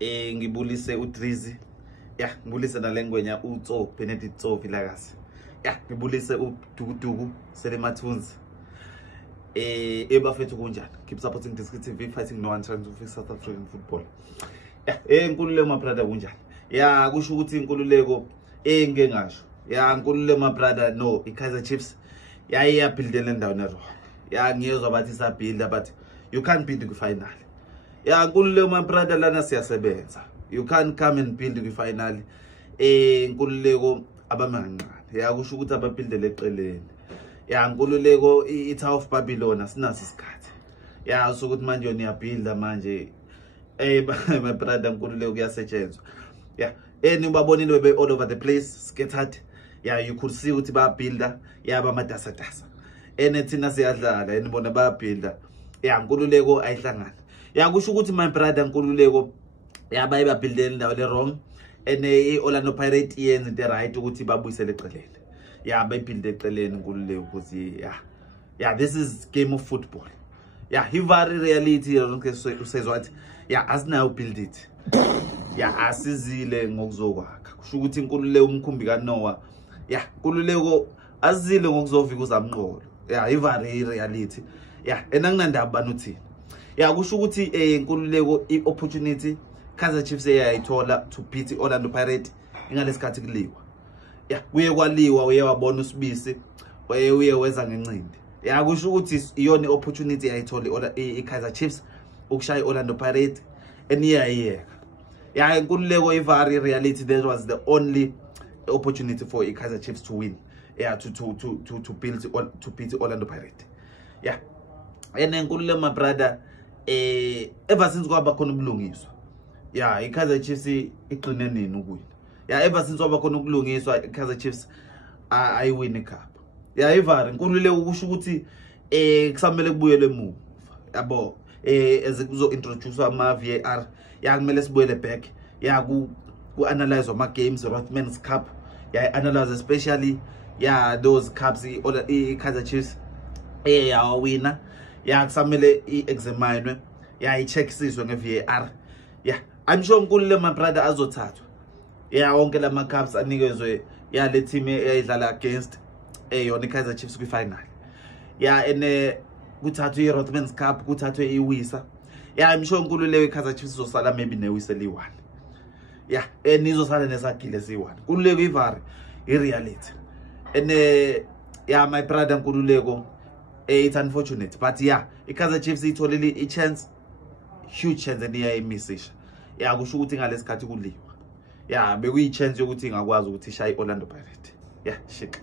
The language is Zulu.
ngibulise uDrizi. Yeah, ngibulise nalengwenya uTso Benedict Tso Vilakazi. Yeah, ngibulise uDukuduku Selemathunzi. Ebafethu kunjani? Keep supporting District TV, fighting no one trying to fix South African football. Yeah, inkululeko my brother kunjani? Yeah, kusho ukuthi inkululeko ngeke ngasho. Yeah, inkululeko my brother no, iKaizer Chiefs yayiyabuildela endaweni ero. Yeah, ngiyezwa bathi sabuilda but you can't build the final. Yeah, inkululeko my brother lana siyasebenza. You can't come and build the final. Inkululeko abamancane. Yeah, kusho ukuthi ababuildele eqeleni. Yeah, inkululeko iTower of Babylon asinaso isikhathi. Yeah, sokuthi manje niyabuilda manje my brother inkululeko kuyasetshenzwa. Yeah, nibabonile bebe all over the place scattered. Yeah, you could see ukuthi ba builder yeah bamatasa tasa. Thina siyadlala enibona ba builder. Yeah, inkululeko ayihlangana. Yeah, kusho ukuthi my brother inkululeko yeah bayiba buildela indawo le wrong Orlando Pirates yenza into right ukuthi babuyisele eqeleni. Yeah, bayibuild eqeleni inkululeko ukuthi yeah this is game of football. Yeah, hivari reality says what yeah asinayo build it. Yeah, asizile ngokuzokwakha. Kusho ukuthi inkululeko umkhumbi kaNoah. Yeah, inkululeko azile ngokuzovika uzamqolo. Yeah, hivari reality. Yeah, enanginandaba banuthini. Yeah, kusho ukuthi inkululeko opportunity Kaizer Chiefs yayithola to beat Orlando Pirates ingalesikhathi kuliwa. Yeah, kuye kwaliwa uye wabona usibisi uye wenza ngencindi. Yeah, kusho ukuthi iyona opportunity yayithola iKaizer Chiefs ukushaya Orlando Pirates eniyayeka. Yeah, inkululeko ivari reality that was the only opportunity for iKaizer Chiefs to win. Yeah, to beat Orlando Pirates. Yeah. And inkululeko my brother ever since kwaba khona ubulungiswa. Yeah, iKaizer Chiefs iqine nini ukuwina. Yeah, ever since waba khona ukulungiswa iKaizer Chiefs ayiwin icup. Yeah, ivari inkululeko ukusho ukuthi kusamele kubuyele emuva. Yabo ezikuzo introduce ama VAR ya kumele sibuyele back. Yeah, ku analyze ama games Rothman's Cup. Yeah, analyze especially those cups iKaizer Chiefs winner. Yeah, kusamele examine. Yeah, icheck siswe ngeVAR. Yeah, I'm sure nkululeko my brother azothathwa. Yeah, wonke lama cups anikezwe le team eyidlala against yona iKaizer Chiefs kwi-final. Yeah, kuthathwe iRothman's Cup, kuthathwe iWisa. Yeah, I'm sure nkululeko iKaizer Chiefs izosala maybe neWisa li-1. Yeah, nizosala nesagile si-1. Nkululeko ivari i-reality. Yeah, my brother nkululeko it's unfortunate but yeah, iKaizer Chiefs itholile i-chance, huge chance eniyayimissisha. Yeah, kusho ukuthi ngalesikhathi kuliwa. Yeah, bekuyi chance yokuthi ingakwazi ukuthi ishaye Orlando Pirates. Yeah, shit.